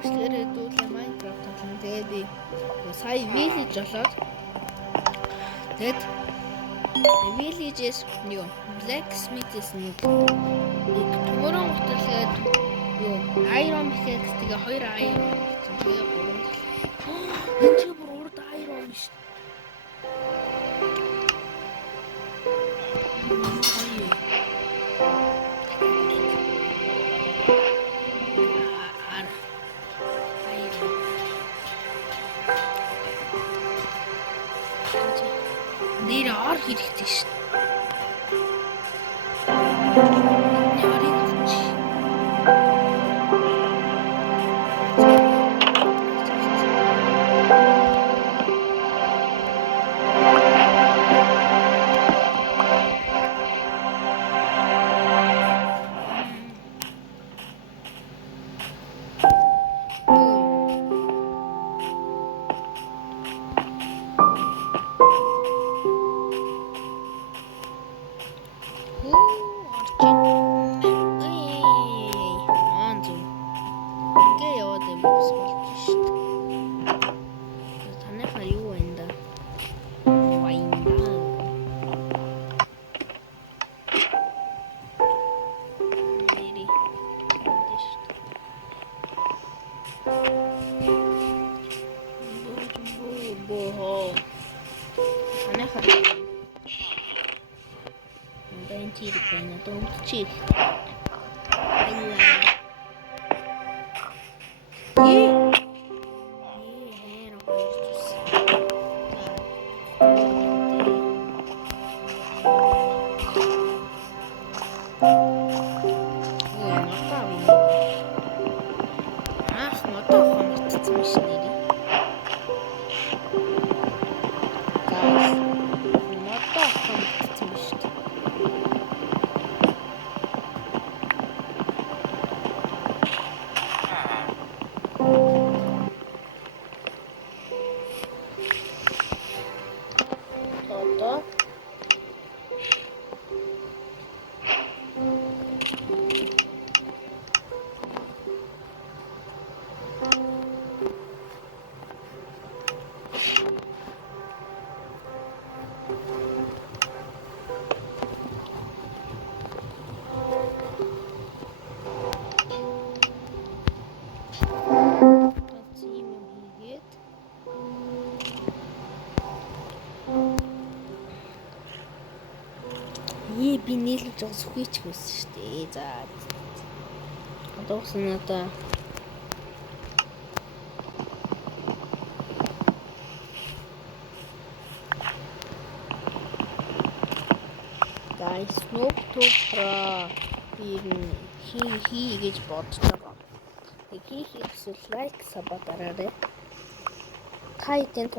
Тэгэхээр дүүлээ Minecraft тоглоно. Тэгээ би сая village болоод тэгэд villages юу blacksmith-с нэг төмөрөн гуталгээд юу iron pickaxe тэгээ 2 iron болсон. Тэгээ 3 тал. Энэ чи бүр урд iron шүү. Нэр ор хэрэгтэй шүү. Би нийлж байгаа сүхийч гэсэн шүү дээ. За. Одоосон надаа guys noob to-про хий гэж бодож байгаа. Хийх эсвэл лайк сабаа дараарай. Та эдийн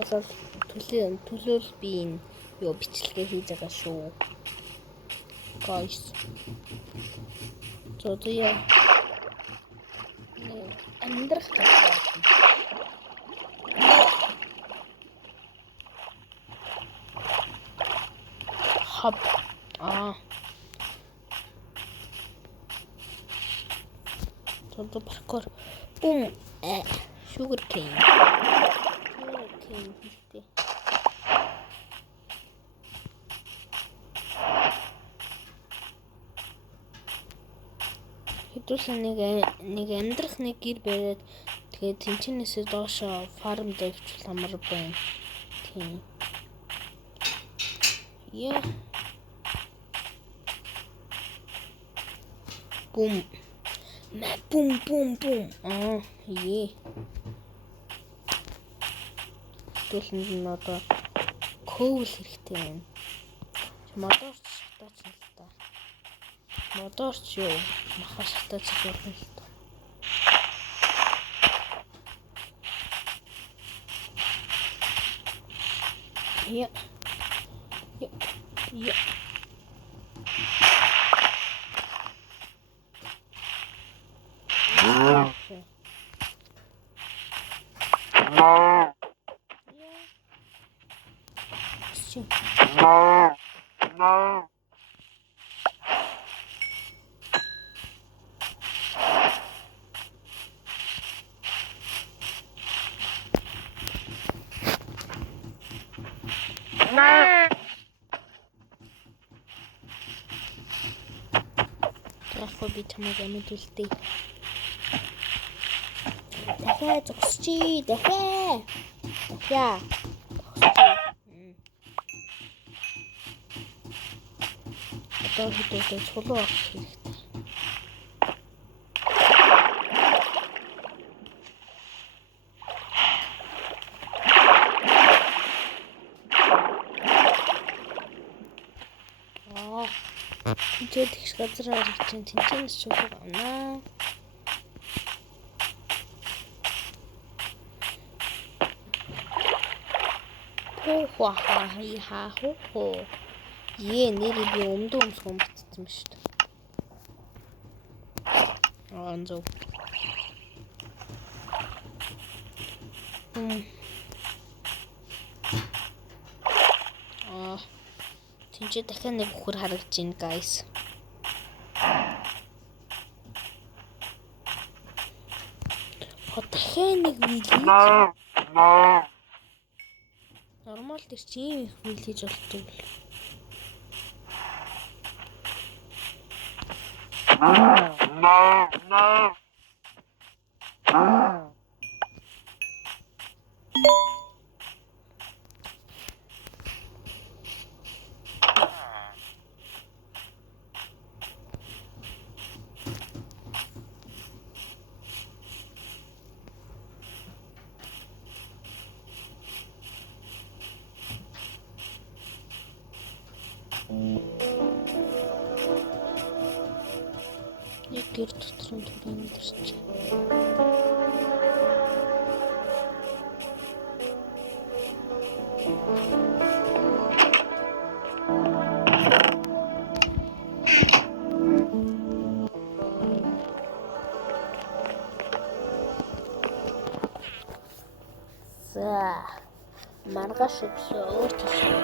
төлөөл би энэ юу бичлэгээ хийж байгаа шүү. Guys. So я амьдрах талаар хаб то паркур sugar cane хийхдээ. Хэдүүлсэн нэг амьдрах нэг гэр бариад тэгээд тэнчнээсээ доошоо фарм дэвчүүл амар байна. Тийм. Яа. Бум. Бум. Е. Хэдүүлсэн одоо коул хэрэгтэй байна. Модорч шатаач нь л та. Модорч юу махаш шатаач болно л та. Я. Яахгүй би чамайг амьдүүлдэг. Дахиад зогсчий. Дахиад. Яа. Одоо хэдүүлээ цулуу авах хэрэгтэй. Тэнцээд их газар харагч чинь тэнцэнэс чулуу авнаа. Хоо. Нэрээ би өмдөө өмсгөн битсэн шүү дээ. Анзуу. Тэнцээ дахиад нэг үхэр харагч байна, guys. Дахиад нэг вилиж. Нормал дээр чи ийм их вилиж болтгүй. Нэг гэр дотор нь түрэн мэдэрч. Маргааш өглөө өөр төсөө.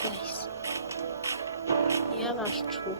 Guys. Яагаалчгүй.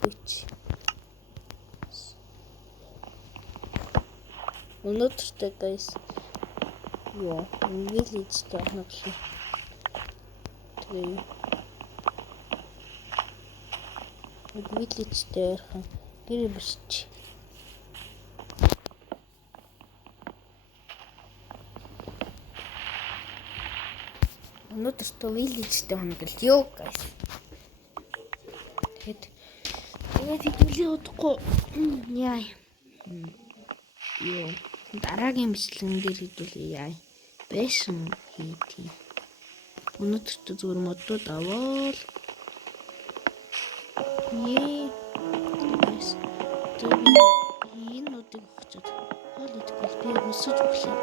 Twitch. Өнөөдөр guys ёо village-тэй хангалаа. Тэгээ village-тэй ярих гэр бэрч. Өнөөдөр то village-тэй хангалъё guys. Тэгээд хэдүүлээ удахгүй яа. Ёо дараагийн бичлэгэн дээр хэдүүлээ яа. Бэшин хийти. Өнөөдөр зүгээр модууд аваад Yes. Энэ нотыг өгчод. Хоол идэхгүй би өсөж өглөө.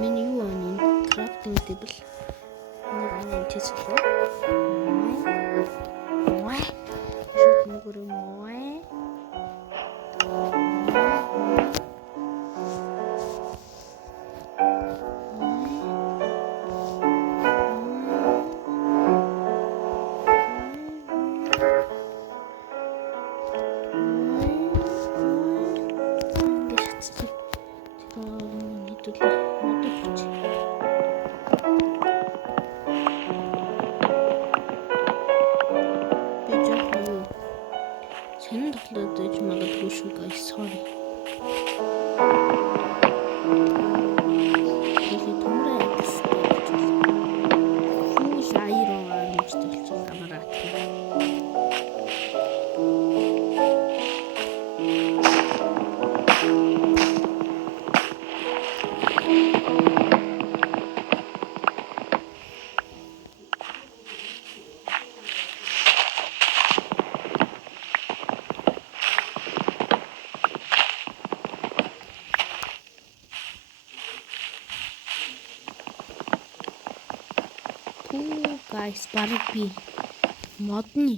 Миний юу ань crafting table. Нэг тийцлээ. Мой. Шууд нүгэр мой. Хэн тоглоод байж магадгүй шүү guys, sorry. Тэний төмрөө экспорт. Фул айрон амжилттай амарат. Guys, бараг би модны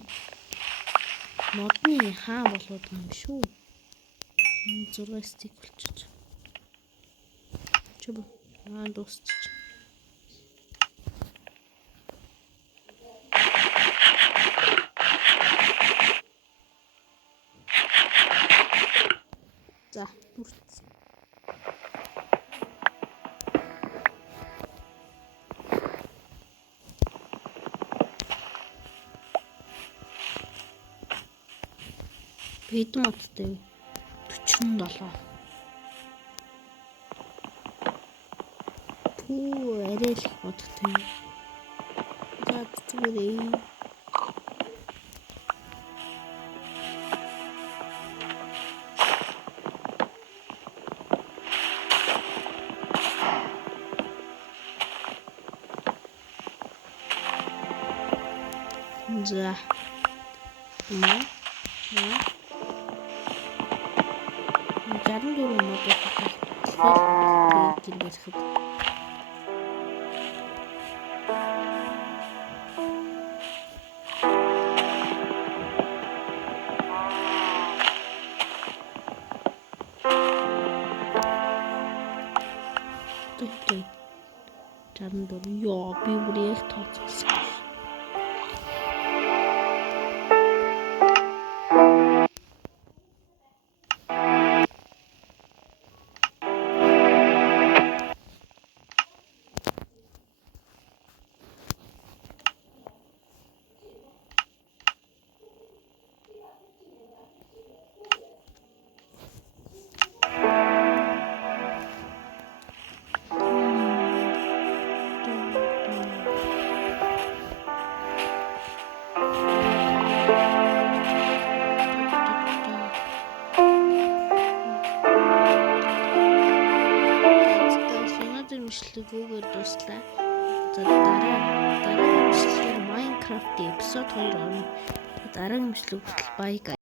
хаа болоод юм шүү. 6 стик болчих. Чөб дуусчих. За, хүрсэн. Хэдэн модтой 47. Арай л модтой. За зүгээр. За. Жаран дөрөв модтой гэр барихад той жаран дөрөв ёо би бүрийг тооцсон. Google дуслаа. За дараа Minecraft episode 2 орно. Дараагийн бичлэг хүртэл bye guys.